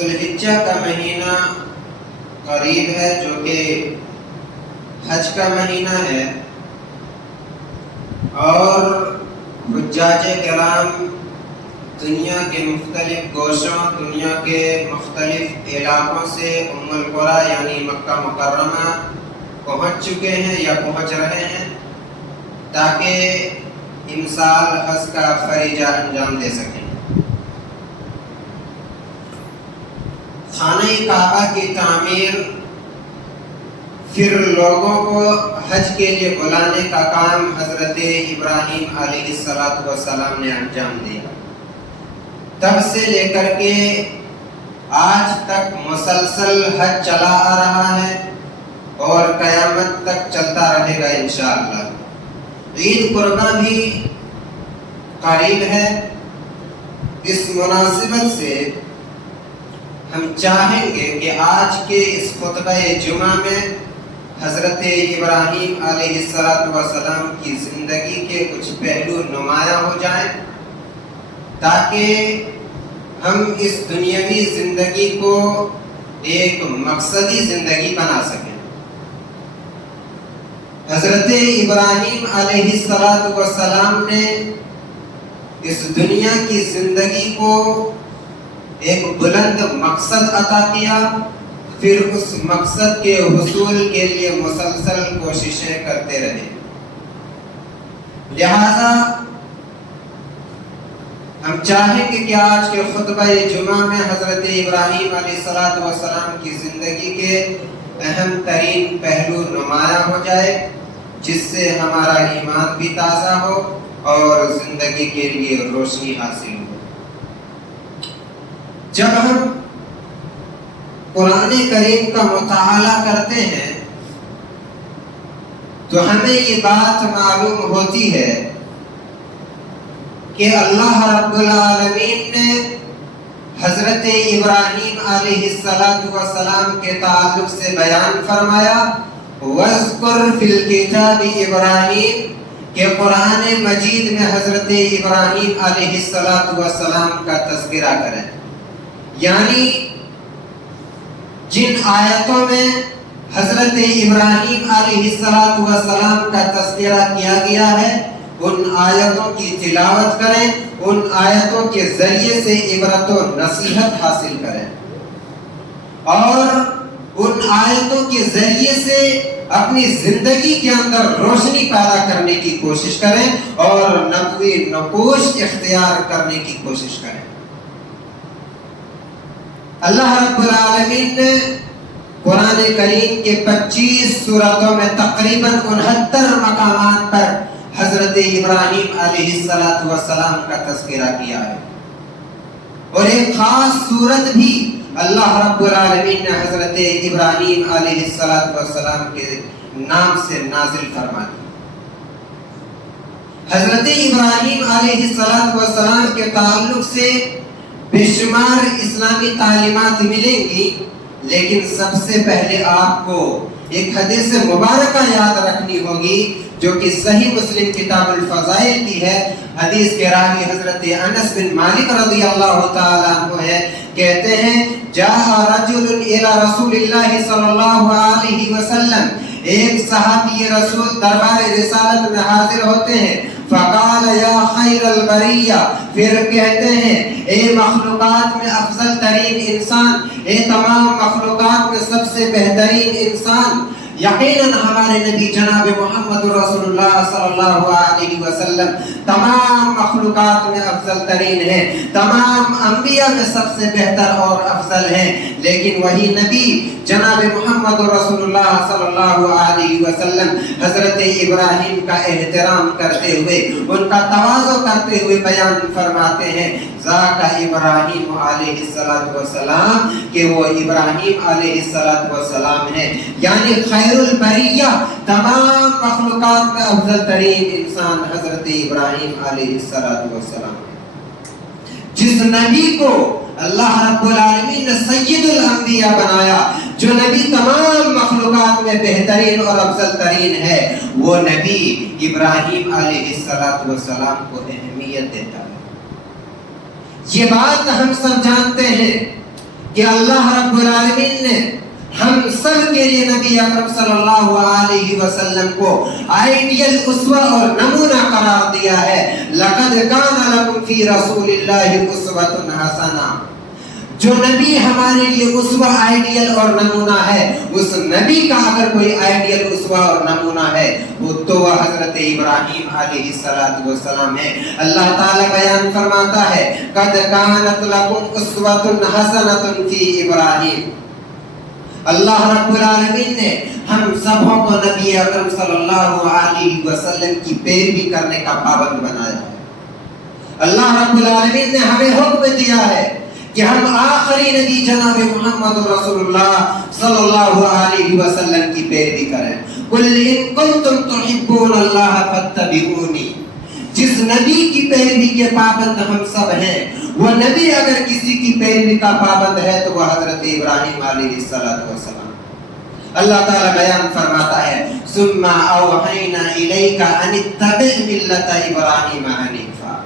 ذوالحجہ کا مہینہ قریب ہے جو کہ حج کا مہینہ ہے، اور حجاج کرام دنیا کے مختلف گوشوں، دنیا کے مختلف علاقوں سے ام القریٰ یعنی مکہ مکرمہ پہنچ چکے ہیں یا پہنچ رہے ہیں تاکہ امسال حج کا فریضہ انجام دے سکیں۔ خانہ کعبہ کی تعمیر، پھر لوگوں کو حج کے لیے بلانے کا کام حضرت ابراہیم علیہ السلام نے انجام دیا۔ تب سے لے کر کے آج تک مسلسل حج چلا آ رہا ہے اور قیامت تک چلتا رہے گا انشاءاللہ۔ عید قربہ بھی قریب ہے، اس مناسبت سے ہم چاہیں گے کہ آج کے اس خطبہ جمعہ میں حضرت ابراہیم علیہ السلام کی زندگی کے کچھ پہلو نمایاں ہو جائیں تاکہ ہم اس دنیاوی زندگی کو ایک مقصدی زندگی بنا سکیں۔ حضرت ابراہیم علیہ السلام نے اس دنیا کی زندگی کو ایک بلند مقصد عطا کیا، پھر اس مقصد کے حصول کے لیے مسلسل کوششیں کرتے رہے۔ لہذا ہم چاہیں گے کہ آج کے خطبہ جمعہ میں حضرت ابراہیم علیہ السلام کی زندگی کے اہم ترین پہلو نمایاں ہو جائے، جس سے ہمارا ایمان بھی تازہ ہو اور زندگی کے لیے روشنی حاصل ہو۔ جب ہم قرآن کریم کا مطالعہ کرتے ہیں تو ہمیں یہ بات معلوم ہوتی ہے کہ اللہ رب العالمین نے حضرت ابراہیم علیہ السلام کے تعلق سے بیان فرمایا وَاذْكُرْ فِي الْكِتَابِ ابراہیم، کہ قرآن مجید میں حضرت ابراہیم علیہ السلام کا تذکرہ کریں، یعنی جن آیتوں میں حضرت ابراہیم علیہ السلام کا تذکرہ کیا گیا ہے ان آیتوں کی تلاوت کریں، ان آیتوں کے ذریعے سے عبرت و نصیحت حاصل کریں، اور ان آیتوں کے ذریعے سے اپنی زندگی کے اندر روشنی پیدا کرنے کی کوشش کریں اور نبوی نقوش اختیار کرنے کی کوشش کریں۔ اللہ رب العالمین نے قرآن کریم کے 25 سورتوں میں تقریباً 69 مقامات پر حضرت ابراہیم علیہ السلام کا تذکرہ کیا ہے، اور ایک خاص سورت بھی اللہ رب العالمین نے حضرت ابراہیم علیہ السلام کے نام سے نازل فرما دی۔ حضرت ابراہیم علیہ السلام کے تعلق سے بے شمار اسلامی تعلیمات ملیں گی، لیکن سب سے پہلے آپ کو ایک حدیث مبارکہ یاد رکھنی ہوگی جو کہ صحیح مسلم کتاب الفضائل کی ہے۔ حدیث کے راوی حضرت انس بن مالک رضی اللہ تعالیٰ عنہ ہے، کہتے ہیں جاء رجل الی رسول اللہ صلی اللہ علیہ وسلم، ایک صحابی رسول دربار رسالت میں حاضر ہوتے ہیں، فقال یا خیر البریہ، پھر کہتے ہیں اے مخلوقات میں افضل ترین انسان، اے تمام مخلوقات میں سب سے بہترین انسان، یقیناً ہمارے نبی جناب محمد رسول اللہ صلی اللہ علیہ وسلم تمام مخلوقات میں افضل ترین ہیں، تمام انبیاء میں سب سے بہتر اور افضل ہیں، لیکن وہی نبی جناب محمد رسول اللہ صلی اللہ علیہ وسلم حضرت ابراہیم کا احترام کرتے ہوئے، ان کا تواضع کرتے ہوئے بیان فرماتے ہیں ذاک ابراہیم علیہ السلام، کہ وہ ابراہیم علیہ السلام ہے، یعنی خیر البریہ، تمام مخلوقات میں افضل ترین انسان حضرت ابراہیم علیہ السلام۔ جس نبی کو اللہ رب العالمین نے سید الانبیاء بنایا، جو نبی تمام مخلوقات میں بہترین اور افضل ترین ہے، وہ نبی ابراہیم علیہ السلام کو اہمیت دیتا ہے۔ یہ بات ہم سب جانتے ہیں کہ اللہ رب العالمین نے ہم سب کے لیے نبی اکرم صلی اللہ علیہ وسلم کو آئیڈیل اسوہ اور نمونہ قرار دیا ہے. لقد کان لکم فی رسول اللہ اسوۃ حسنہ. جو نبی ہمارے لیے اسوہ آئیڈیل اور نمونہ ہے، اس نبی کا اگر کوئی آئیڈیل اسوہ اور نمونہ ہے تو وہ حضرت ابراہیم علیہ السلام ہے. اللہ تعالیٰ بیان فرماتا ہے قد کانت لکم اسوۃ حسنۃ فی ابراہیم. اللہ رب العالمین نے ہم سبوں کو نبی اکرم صلی اللہ علیہ وسلم کی پیروی کرنے کا پابند بنایا ہے. اللہ رب العالمین نے ہمیں حکم دیا ہے کہ ہم آخری نبی جناب محمد رسول اللہ صلی اللہ علیہ وسلم کی پیروی کریں. قل ان کنتم تحبون اللہ فاتبعونی. جس نبی کی پیروی کے پابند ہم سب ہیں، وہ نبی اگر کسی کی پیروی کا پابند ہے تو وہ حضرت ابراہیم علیہ السلام. اللہ تعالیٰ بیان فرماتا ہے ثم اوحینا الیک ان اتبع ملت ابراہیم حنیفا.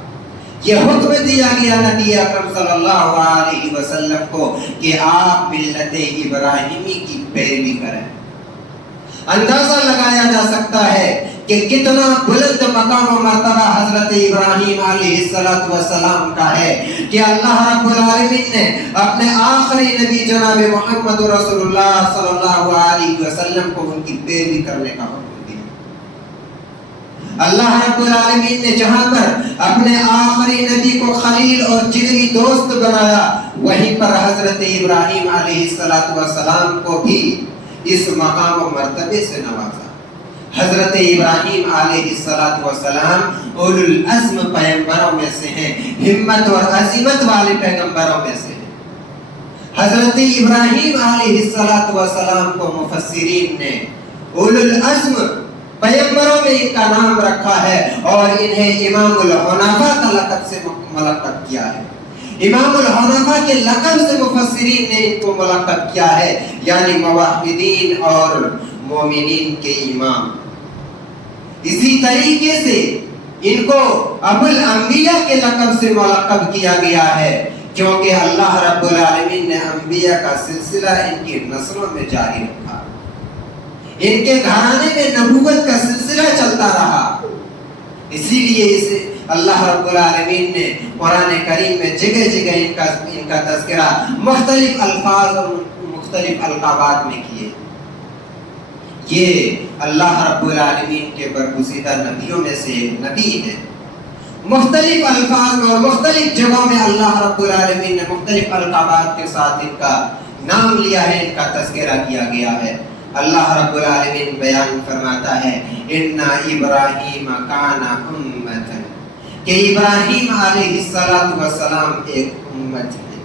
یہ حکم دیا گیا نبی اکرم صلی اللہ علیہ وسلم کو کہ آپ ملت ابراہیمی کی پیروی کریں. اندازہ لگایا جا سکتا ہے کہ کتنا بلند مقام و مرتبہ حضرت ابراہیم علیہ السلام کا ہے کہ اللہ رب العالمین نے اپنے آخری نبی جناب محمد رسول اللہ صلی اللہ علیہ وسلم کو ان کی پیروی کرنے کا حکم دیا. اللہ رب العالمین نے جہاں پر اپنے آخری نبی کو خلیل اور جگری دوست بنایا، وہیں پر حضرت ابراہیم علیہ السلام کو بھی اس مقام و مرتبے سے نوازا. حضرت ابراہیم علیہ السلام اولو العزم پیغمبروں میں سے ہیں، ہمت اور عزیمت والے پیغمبروں میں سے ہیں. حضرت ابراہیم علیہ السلام کو مفسرین نے اولو العزم پیغمبروں میں ان کا نام رکھا ہے اور انہیں امام الحنفاء کا لقب سے ملقب کیا ہے. امام الحنفاء کے لقب سے مفسرین نے ان کو ملقب کیا ہے، یعنی موحدین اور مومنین کے امام. اسی طریقے سے ان کو ابو الانبیاء کے لقب سے ملقب کیا گیا ہے، کیونکہ اللہ رب العالمین نے انبیاء کا سلسلہ ان کی نسلوں میں جاری رکھا. ان کے گھرانے میں نبوت کا سلسلہ چلتا رہا. اسی لیے اسے اللہ رب العالمین نے قرآن کریم میں جگہ جگہ ان کا تذکرہ مختلف الفاظ اور مختلف القابات میں کیے. یہ اللہ رب العالمین کے برگزیدہ نبیوں میں سے ایک نبی ہے. مختلف الفاظ اور مختلف جگہوں میں اللہ رب العالمین نے مختلف القابات کے ساتھ ان کا نام لیا ہے، ان کا تذکرہ کیا گیا ہے. اللہ رب العالمین بیان فرماتا ہے ان ابراہیم کان امۃ، کہ ابراہیم علیہ السلام ایک امت ہے.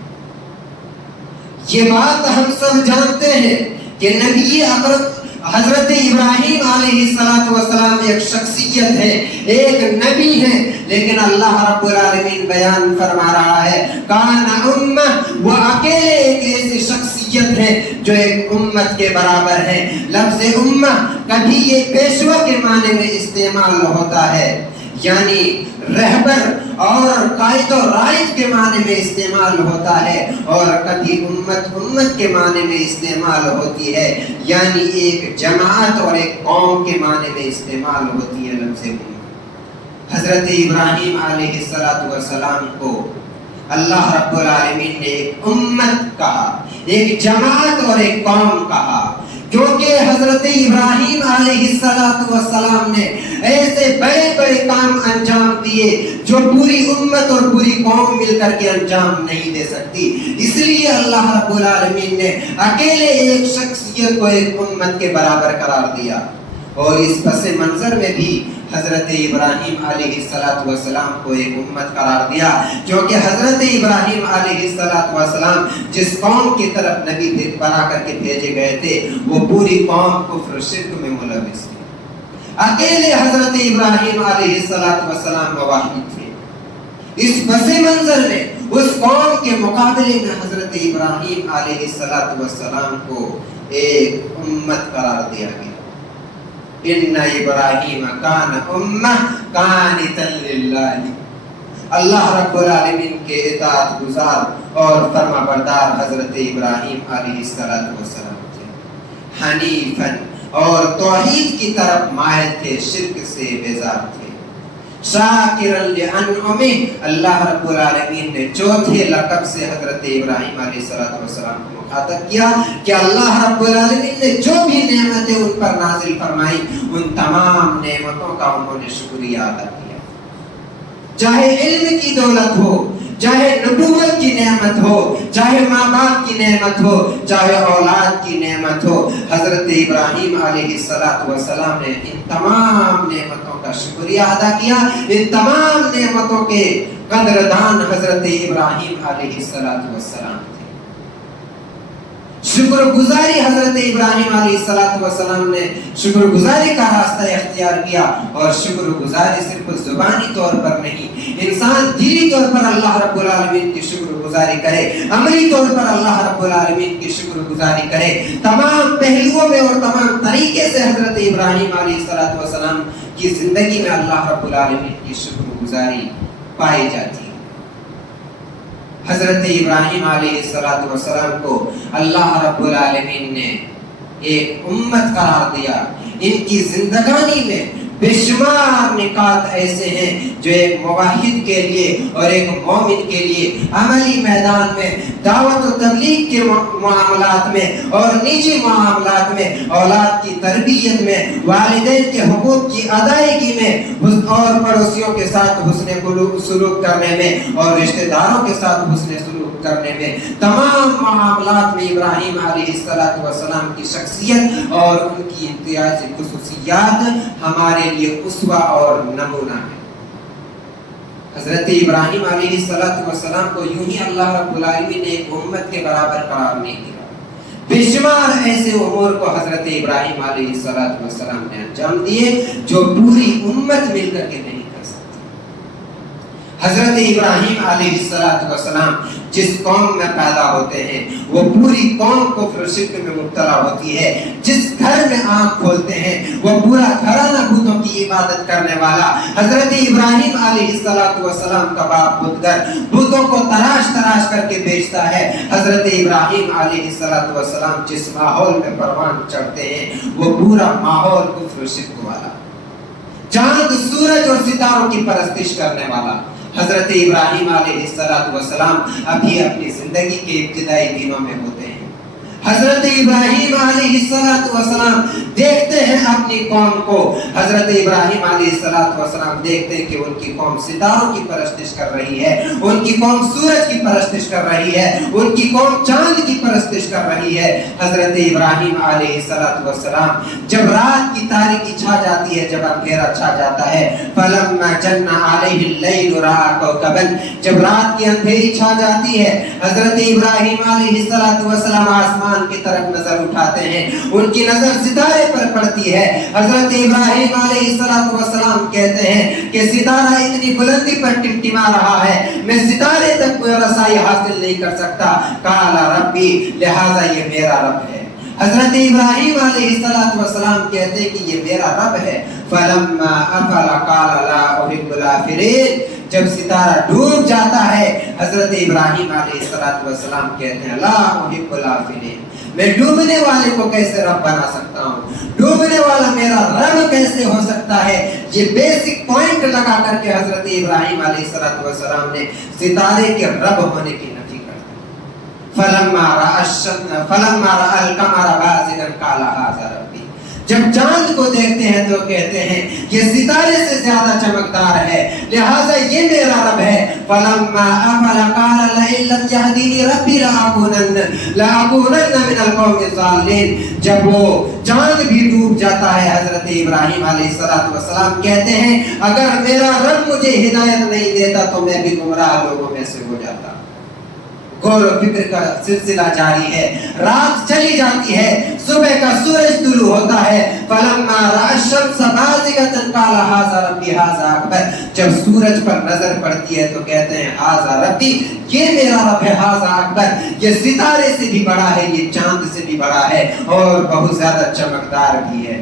یہ بات ہم سب جانتے ہیں کہ نبی اکرم حضرت ابراہیم علیہ السلام ایک شخصیت ہے، ایک نبی ہے، لیکن اللہ رب العالمین بیان فرما رہا ہے کان امہ، وہ اکیلے ایک ایسی شخصیت ہے جو ایک امت کے برابر ہے. لفظ امہ کبھی یہ پیشوا کے معنی میں استعمال ہوتا ہے، یعنی رہبر اور قائد و رائد کے معنی میں استعمال ہوتا ہے، اور کبھی امت کے معنی میں استعمال ہوتی ہے، یعنی ایک جماعت اور ایک قوم کے معنی میں استعمال ہوتی ہے لفظ امت. حضرت ابراہیم علیہ السلام کو اللہ رب العالمین نے ایک امت کہا، ایک جماعت اور ایک قوم کہا، کیونکہ حضرت ابراہیم علیہ السلام نے ایسے بڑے بڑے کام انجام دیے جو پوری امت اور پوری قوم مل کر کے انجام نہیں دے سکتی. اس لیے اللہ رب العالمین نے اکیلے ایک شخصیت کو ایک امت کے برابر قرار دیا. اور اس پس منظر میں بھی حضرت ابراہیم علیہ السلام کو ایک امت قرار دیا، کیونکہ حضرت ابراہیم علیہ السلام جس قوم کی طرف نبی بنا کر کے بھیجے گئے تھے وہ پوری قوم کفر و شرک میں ملوث تھی. اکیلے حضرت ابراہیم علیہ السلام موحد تھے. اس پس منظر میں اس قوم کے مقابلے میں حضرت ابراہیم علیہ السلام کو ایک امت قرار دیا گیا. ان ابراہیم کان امہ قانتا للہ، اللہ رب العالمین کے اطاعت گزار اور فرما بردار حضرت ابراہیم علیہ السلام تھے۔ حنیفاً اور توحید کی طرف مائل تھے، شرک سے بیزار تھے۔ شاکراً لانعمہ، اللہ رب العالمین نے چوتھے لقب سے حضرت ابراہیم علیہ السلام کو مخاطب کیا کہ اللہ رب العالمین نے جو بھی نعمتیں ان پر نازل فرمائی، ان تمام نعمتوں کا انہوں نے شکریہ ادا کیا۔ چاہے علم کی دولت ہو، چاہے نبوت کی نعمت ہو، چاہے ماں باپ کی نعمت ہو، چاہے اولاد کی نعمت ہو، حضرت ابراہیم علیہ السلام نے ان تمام نعمتوں کا شکریہ ادا کیا۔ ان تمام نعمتوں کے قدردان حضرت ابراہیم علیہ السلام تھے۔ شکر گزاری حضرت ابراہیم علیہ السلام نے شکر گزاری کا راستہ اختیار کیا، اور شکر گزاری صرف زبانی طور پر نہیں، انسان دلی طور پر اللہ رب العالمین کی شکر گزاری کرے، عملی طور پر اللہ رب العالمین کی شکر گزاری کرے، تمام پہلوؤں میں اور تمام طریقے سے حضرت ابراہیم علیہ السلام کی زندگی میں اللہ رب العالمین کی شکر گزاری پائی جاتی ہے۔ حضرت ابراہیم علیہ السلام کو اللہ رب العالمین نے ایک امت قرار دیا۔ ان کی زندگانی میں بے شمار نکات ایسے ہیں جو ایک موحد کے لیے اور ایک مومن کے لیے عملی میدان میں، دعوت و تبلیغ کے معاملات میں اور نجی معاملات میں، اولاد کی تربیت میں، والدین کے حقوق کی ادائیگی میں، اور پڑوسیوں کے ساتھ حسن سلوک کرنے میں، اور رشتہ داروں کے ساتھ حسن سلوک کرنے میں، تمام معاملات میں ابراہیم علیہ السلام کی شخصیت اور ان کی امتیازی خصوصیات ہمارے لیے اسوہ اور نمونہ ہے۔ حضرت ابراہیم علیہ السلام کو یوں ہی اللہ رب العالمین نے ایک امت کے برابر قرار نہیں دیا۔ بے شمار ایسے امور کو حضرت ابراہیم علیہ السلام نے انجام دیے جو پوری امت مل کر کے نہیں کر سکتی۔ حضرت ابراہیم علیہ السلام جس قوم میں پیدا ہوتے ہیں وہ پوری قوم کفر و شرک میں مبتلا ہوتی ہے۔ جس گھر میں آنکھ کھولتے ہیں وہ پورا گھرانہ بتوں کی عبادت کرنے والا۔ حضرت ابراہیم علیہ السلام کا باپ بتگر بتوں کو تراش تراش کر کے بیچتا ہے۔ حضرت ابراہیم علیہ السلام جس ماحول میں پروان چڑھتے ہیں وہ پورا ماحول کفر و شرک والا، چاند سورج اور ستاروں کی پرستش کرنے والا۔ حضرت ابراہیم علیہ السلام ابھی اپنی زندگی کے ابتدائی دنوں میں ہوتے ہیں۔ حضرت ابراہیم علیہ السلام دیکھتے ہیں اپنی قوم کو۔ حضرت ابراہیم علیہ السلام دیکھتے ہیں کہ ان کی قوم ستاروں کی پرستش کر رہی ہے، ان کی قوم سورج کی پرستش کر رہی ہے، ان کی قوم چاند کی پرستش کر رہی ہے۔ حضرت ابراہیم علیہ السلام جب رات کی تاریکی چھا جاتی ہے، جب اندھیرا چھا جاتا ہے، فلما جن علیہ اللیل رأى کوكبا، جب رات کی اندھیری چھا جاتی ہے، حضرت ابراہیم علیہ السلام آسمان کی طرف نظر اٹھاتے ہیں، ان کی نظر ستارے پر پڑتی ہے۔ حضرت ابراہیم علیہ السلام کہتے ہیں کہ ستارہ اتنی بلندی پر ٹمٹما رہا ہے، میں ستارے تک رسائی حاصل نہیں کر سکتا۔ قال ربی، لہذا یہ میرا رب ہے۔ حضرت ابراہیم علیہ السلام کہتے ہیں کہ یہ میرا رب ہے۔ فلما افل قال لا احب الافلین، جب ستارہ ڈوب جاتا ہے حضرت ابراہیم علیہ السلام کہتے ہیں لا احب الافلین، میں ڈوبنے والے کو کیسے رب بنا سکتا ہوں، ڈوبنے والا میرا رب کیسے ہو سکتا ہے۔ یہ بیسک پوائنٹ لگا کر کے حضرت ابراہیم علیہ السلام نے ستارے کے رب ہونے کی نفی کر دی۔ فلما رأى القمر بازغا قال هذا ربی، جب چاند کو دیکھتے ہیں تو کہتے ہیں یہ ستارے سے زیادہ چمکدار ہے، لہذا یہ میرا رب ہے۔ فلما افل قال لئن لم يهدني ربي لأكونن من القوم الضالين، جب وہ چاند بھی ڈوب جاتا ہے حضرت ابراہیم علیہ السلام کہتے ہیں اگر میرا رب مجھے ہدایت نہیں دیتا تو میں بھی گمراہ لوگوں میں سے ہو جاتا۔ غور و فکر کا سلسلہ جاری ہے، رات چلی جاتی ہے، صبح کا سورج طلوع ہوتا ہے۔ فلما رأى الشمس بازغة قال هذا ربي هذا اکبر، جب سورج پر نظر پڑتی ہے تو کہتے ہیں هذا ربی، یہ میرا رب ہے، هذا اکبر، یہ ستارے سے بھی بڑا ہے، یہ چاند سے بھی بڑا ہے اور بہت زیادہ چمکدار بھی ہے۔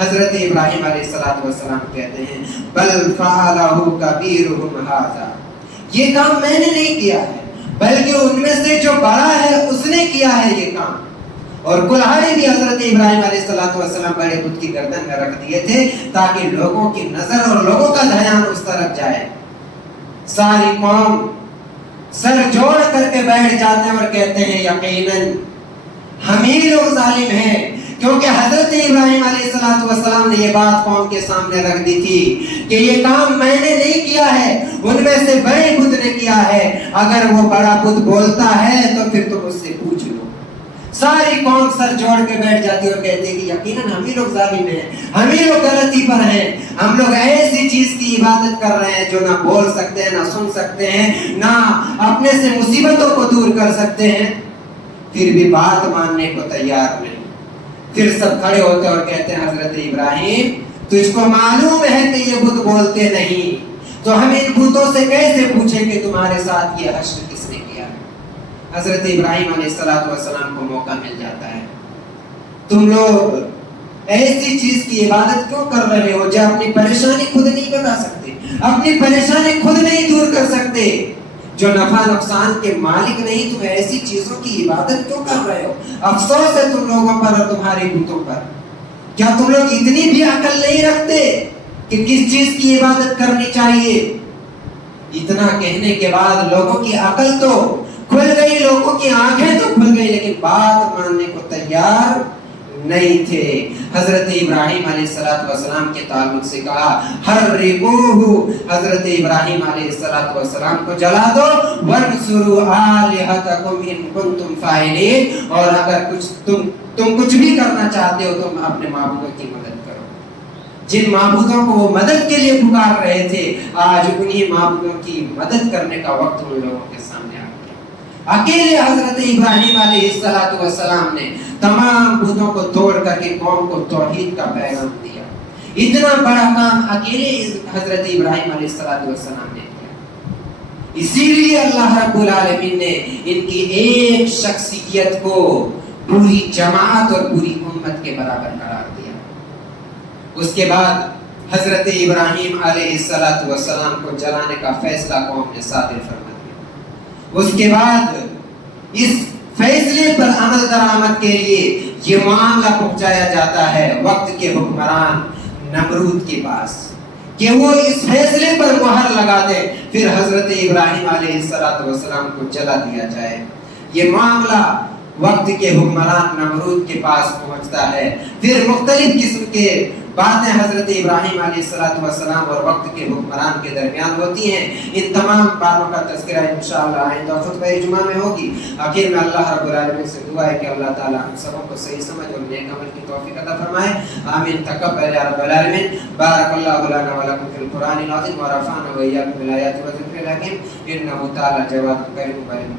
حضرت ابراہیم علیہ السلام کہتے ہیں بل فعلہ کبیرہم ھذا، یہ کام میں نے نہیں کیا ہے بلکہ ان میں سے جو بڑا ہے اس نے کیا ہے یہ کام. اور کلہاڑی بھی حضرت ابراہیم علیہ السلام بڑے بت کی گردن میں رکھ دیے تھے تاکہ لوگوں کی نظر اور لوگوں کا دھیان اس طرف جائے. ساری قوم سر جوڑ کر کے بیٹھ جاتے ہیں اور کہتے ہیں یقیناً ہم ہی لوگ ظالم ہیں، کیونکہ حضرت ابراہیم علیہ السلام نے یہ بات قوم کے سامنے رکھ دی تھی کہ یہ کام میں نے نہیں کیا ہے، ان میں سے بڑے بت نے کیا ہے. اگر وہ بڑا بت بولتا ہے تو پھر تم اس سے پوچھ لو. ساری قوم سر جوڑ کے بیٹھ جاتی اور کہتے ہیں کہ یقیناً ہم ہی لوگ ظالم ہیں، ہم ہی لوگ غلطی پر ہیں. ہم لوگ ایسی چیز کی عبادت کر رہے ہیں جو نہ بول سکتے ہیں، نہ سن سکتے ہیں، نہ اپنے سے مصیبتوں کو دور کر سکتے ہیں، پھر بھی بات ماننے کو تیار نہیں. پھر سب کھڑے ہوتے اور کہتے ہیں حضرت ابراہیم تجھ کو معلوم ہے کہ یہ بت بولتے نہیں، تو ہم ان بتوں سے کیسے پوچھیں کہ تمہارے ساتھ یہ حشر کس نے کیا. حضرت ابراہیم علیہ السلام کو موقع مل جاتا ہے. تم لوگ ایسی چیز کی عبادت کیوں کر رہے ہو جو اپنی پریشانی خود نہیں بتا سکتے، اپنی پریشانی خود نہیں دور کر سکتے، جو نفع نقصان کے مالک نہیں، تم ایسی چیزوں کی عبادت کیوں کر رہے ہو. افسوس ہے تم لوگوں پر اور تمہارے بتوں پر. کیا تم لوگ اتنی بھی عقل نہیں رکھتے کہ کس چیز کی عبادت کرنی چاہیے. اتنا کہنے کے بعد لوگوں کی عقل تو کھل گئی، لوگوں کی آنکھیں تو کھل گئی، لیکن بات ماننے کو تیار نہیں تھے. حضرت ابراہیم علیہ السلام کے تعلق سے کہا حرقوہ، حضرت ابراہیم علیہ السلام کو جلا دو، وانصروا آلہتکم ان کنتم فاعلین، اور اگر تم کچھ بھی کرنا چاہتے ہو تم اپنے معبودوں کی مدد کرو. جن معبودوں کو وہ مدد کے لیے پکار رہے تھے آج انہی معبودوں کی مدد کرنے کا وقت ان لوگوں کے سامنے آ گیا. اکیلے حضرت ابراہیم علیہ السلام نے تمام بتوں کو توڑ کر کے قوم کو توحید کا پیغام دیا. اتنا بڑا کام اکیلے حضرت ابراہیم علیہ السلام نے کیا. اسی لیے اللہ رب العالمین نے ان کی ایک شخصیت کو پوری جماعت اور پوری امت کے برابر قرار دیا. اس کے بعد حضرت ابراہیم علیہ السلام کو جلانے کا فیصلہ قوم نے صادر فرما دیا. اس کے بعد اس فیصلے پر عمل درآمد کے لیے یہ معاملہ پہنچایا جاتا ہے وقت کے حکمران نمرود کے پاس کہ وہ اس فیصلے پر مہر لگا دے، پھر حضرت ابراہیم علیہ السلام کو جلا دیا جائے. یہ معاملہ وقت کے حکمران نمرود کے پاس پہنچتا ہے. پھر مختلف قسم کے باتیں حضرت ابراہیم علیہ السلام اور وقت کے حکمران کے درمیان ہوتی ہیں. ان تمام باتوں کا تذکرہ انشاءاللہ آئندہ خطبہ جمعہ میں ہوگی. آخر میں اللہ رب العالمین سے دعا ہے کہ اللہ تعالی ہم سب کو صحیح سمجھ اور نیک عمل کی توفیق عطا فرمائے. آمین. تقبل یا رب العالمین. بارک اللہ لنا و لکم فی القرآن العظیم ورفعنا و ایاکم بالآیات و ذکر الحکیم انہ تعالی جواد کریم کریم.